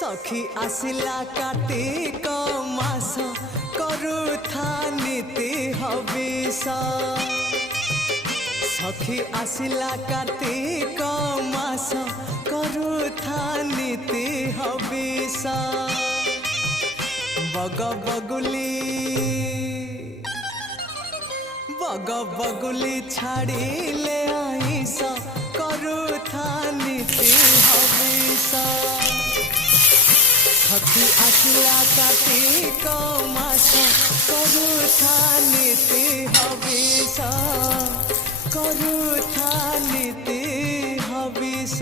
सखी आसिला कार्तिक मास करुथा नीति हविष सखी आसिला कार्तिक मास करुथा नीति हविष बग बगुली छाड़िले आईस करुथा नीति हविष सखी आसिला कार्तिक मास करुथा नीति हविष करुथा नीति हविष।